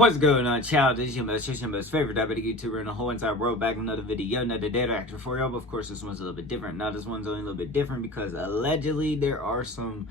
What's going on, child? This is your most favorite diabetic YouTuber in the whole entire world, back with another video, another data action for y'all. But of course, this one's a little bit different. Now, this one's only a little bit different because allegedly there are some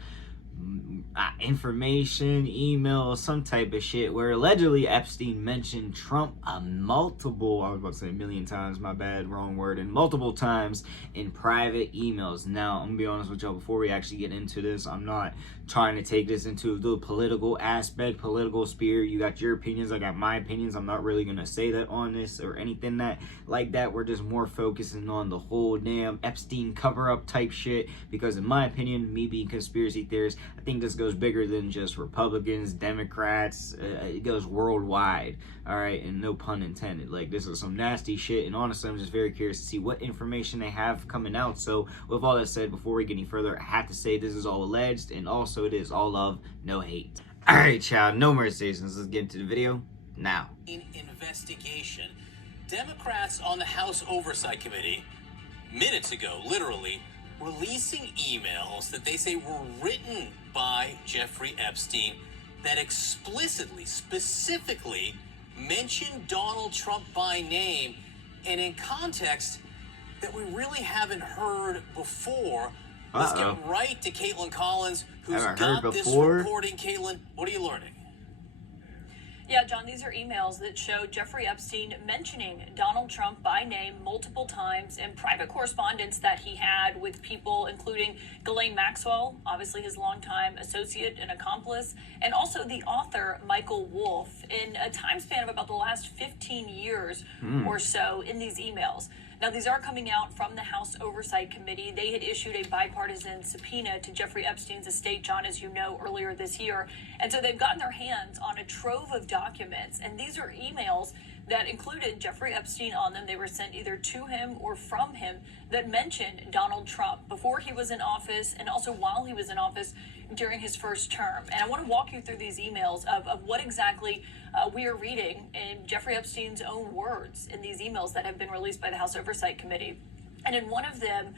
information, email, some type of shit where allegedly Epstein mentioned Trump I was about to say a million times, my bad, wrong word, and multiple times in private emails. Now, I'm gonna be honest with y'all, before we actually get into this, I'm not trying to take this into the political aspect, political sphere. You got your opinions, I got my opinions. I'm not really gonna say that on this or anything that like that. We're just more focusing on the whole damn Epstein cover-up type shit, because in my opinion, me being conspiracy theorist, I think this goes bigger than just Republicans, Democrats. It goes worldwide, all right, and no pun intended. Like, this is some nasty shit, and honestly, I'm just very curious to see what information they have coming out. So with all that said, before we get any further, I have to say this is all alleged, and also it is all love, no hate. All right, child, no more stations. Let's get into the video now. Investigation. Democrats on the House Oversight Committee minutes ago, literally, releasing emails that they say were written by Jeffrey Epstein that explicitly, specifically mentioned Donald Trump by name and in context that we really haven't heard before. Let's get right to Caitlin Collins, who's got this reporting. Caitlin, what are you learning? Yeah, John, these are emails that show Jeffrey Epstein mentioning Donald Trump by name multiple times in private correspondence that he had with people, including Ghislaine Maxwell, obviously his longtime associate and accomplice, and also the author Michael Wolff, in a time span of about the last 15 years or so in these emails. Now, these are coming out from the House Oversight Committee. They had issued a bipartisan subpoena to Jeffrey Epstein's estate, John, as you know, earlier this year. And so they've gotten their hands on a trove of documents. And these are emails that included Jeffrey Epstein on them. They were sent either to him or from him that mentioned Donald Trump before he was in office and also while he was in office during his first term. And I want to walk you through these emails of what exactly we are reading in Jeffrey Epstein's own words in these emails that have been released by the House Oversight Committee. And in one of them,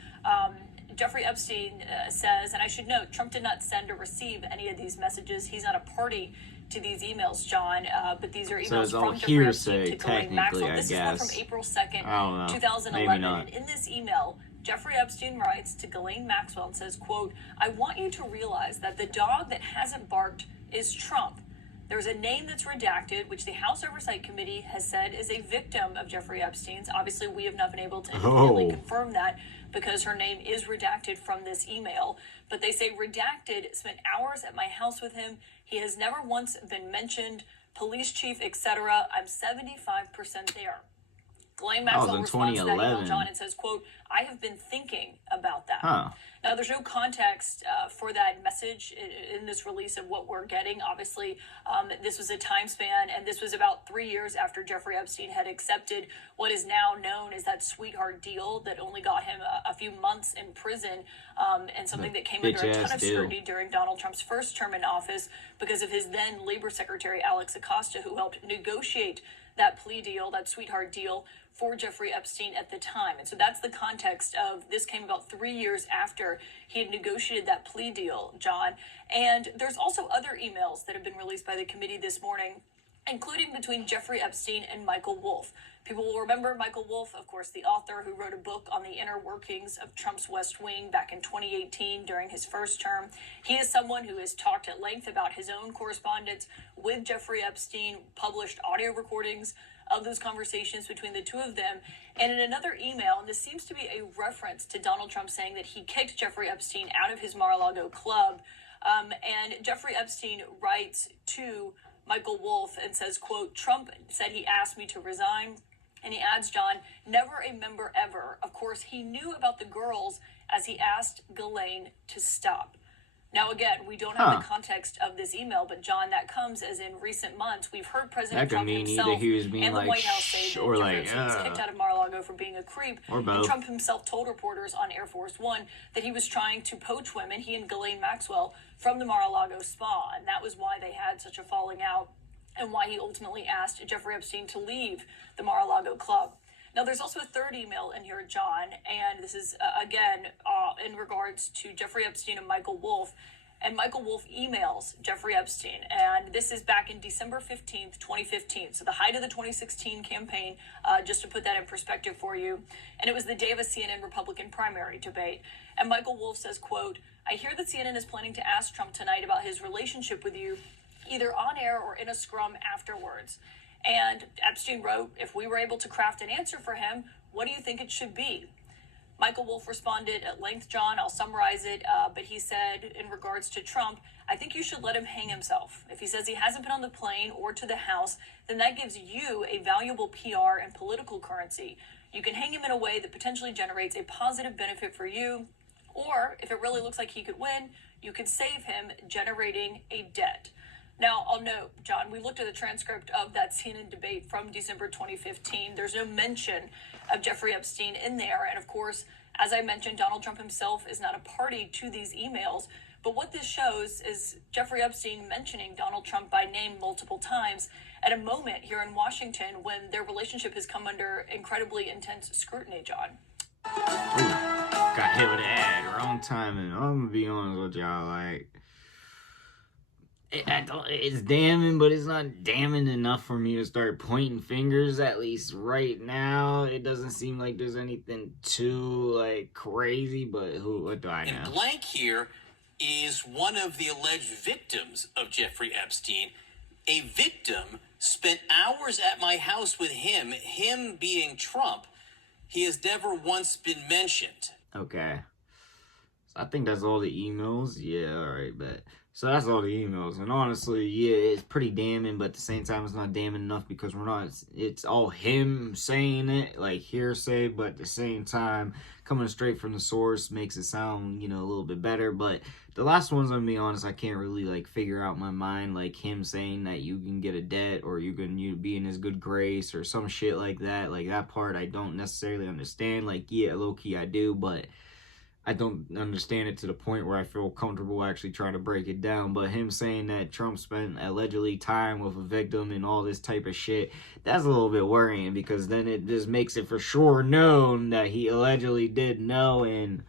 Jeffrey Epstein says, and I should note, Trump did not send or receive any of these messages. He's not a party to these emails, John, but these are emails from Jeffrey Epstein to Ghislaine Maxwell. This is one from April 2nd, 2011. And in this email, Jeffrey Epstein writes to Ghislaine Maxwell and says, quote, "I want you to realize that the dog that hasn't barked is Trump. There's a name that's redacted, which the House Oversight Committee has said is a victim of Jeffrey Epstein's. Obviously, we have not been able to independently confirm that because her name is redacted from this email. But they say redacted spent hours at my house with him. He has never once been mentioned, police chief, etc. I'm 75% there." Ghislaine Maxwell responds to that email, John, and says, quote, "I have been thinking about that." Now, there's no context for that message in this release of what we're getting. Obviously, this was a time span, and this was about 3 years after Jeffrey Epstein had accepted what is now known as that sweetheart deal that only got him a few months in prison, and something that came under a ton of scrutiny during Donald Trump's first term in office because of his then Labor Secretary, Alex Acosta, who helped negotiate that plea deal, that sweetheart deal for Jeffrey Epstein at the time. And so that's the context of this. Came about 3 years after he had negotiated that plea deal, John. And there's also other emails that have been released by the committee this morning, including between Jeffrey Epstein and Michael Wolff. People will remember Michael Wolff, of course, the author who wrote a book on the inner workings of Trump's West Wing back in 2018 during his first term. He is someone who has talked at length about his own correspondence with Jeffrey Epstein, published audio recordings of those conversations between the two of them. And in another email, and this seems to be a reference to Donald Trump saying that he kicked Jeffrey Epstein out of his Mar-a-Lago club, and Jeffrey Epstein writes to Michael Wolff and says, quote, "Trump said he asked me to resign." And he adds, John, "Never a member ever. Of course, he knew about the girls as he asked Ghislaine to stop." Now, again, we don't have the context of this email, but John, that comes as in recent months, we've heard President Trump himself and the White House say that Jeffrey Epstein was kicked out of Mar-a-Lago for being a creep. And Trump himself told reporters on Air Force One that he was trying to poach women, he and Ghislaine Maxwell, from the Mar-a-Lago spa. And that was why they had such a falling out and why he ultimately asked Jeffrey Epstein to leave the Mar-a-Lago club. Now, there's also a third email in here, John, and this is, again, in regards to Jeffrey Epstein and Michael Wolff. and Michael Wolff emails Jeffrey Epstein. And this is back in December 15th, 2015. So the height of the 2016 campaign, just to put that in perspective for you. And it was the day of a CNN Republican primary debate. And Michael Wolff says, quote, "I hear that CNN is planning to ask Trump tonight about his relationship with you, either on air or in a scrum afterwards." And Epstein wrote, "If we were able to craft an answer for him, what do you think it should be?" Michael Wolff responded at length, John. I'll summarize it, but he said in regards to Trump, "I think you should let him hang himself. If he says he hasn't been on the plane or to the House, then that gives you a valuable PR and political currency. You can hang him in a way that potentially generates a positive benefit for you, or if it really looks like he could win, you could save him generating a debt." Now, I'll note, John, we looked at the transcript of that CNN debate from December 2015. There's no mention of Jeffrey Epstein in there. And of course, as I mentioned, Donald Trump himself is not a party to these emails. But what this shows is Jeffrey Epstein mentioning Donald Trump by name multiple times at a moment here in Washington when their relationship has come under incredibly intense scrutiny, John. Ooh, got hit with an ad, wrong timing. I'm gonna be honest with y'all, like, it's damning, but it's not damning enough for me to start pointing fingers. At least right now, it doesn't seem like there's anything too like crazy. But what do I know? And blank here is one of the alleged victims of Jeffrey Epstein. A victim spent hours at my house with him being Trump. He has never once been mentioned. Okay, so I think that's all the emails. Yeah, all right, but. So that's all the emails, and honestly, yeah, it's pretty damning, but at the same time, it's not damning enough because it's all him saying it, like hearsay, but at the same time, coming straight from the source makes it sound, a little bit better, but the last one's, I'm gonna be honest, I can't really, like, figure out my mind, like him saying that you can get a debt, or you be in his good grace, or some shit like that part I don't necessarily understand, like, yeah, low-key I do, but I don't understand it to the point where I feel comfortable actually trying to break it down. But him saying that Trump spent allegedly time with a victim and all this type of shit, that's a little bit worrying, because then it just makes it for sure known that he allegedly did know. And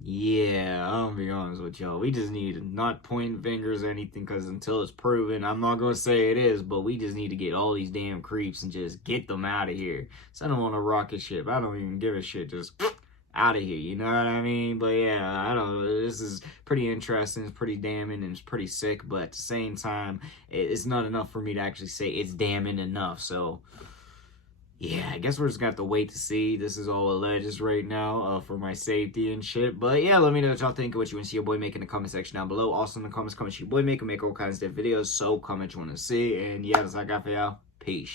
yeah, I'm gonna be honest with y'all, we just need to not point fingers or anything, because until it's proven, I'm not gonna say it is, but we just need to get all these damn creeps and just get them out of here. Send them on a rocket ship. I don't even give a shit. Just out of here, you know what I mean? But yeah, I don't know, this is pretty interesting, it's pretty damning, and it's pretty sick, but at the same time, it's not enough for me to actually say it's damning enough. So yeah, I guess we're just gonna have to wait to see. This is all alleged right now, for my safety and shit. But yeah, let me know what y'all think, what you want to see your boy make in the comment section down below. Also in the comments, comment your boy make all kinds of videos, so comment you want to see. And yeah, that's all I got for y'all. Peace.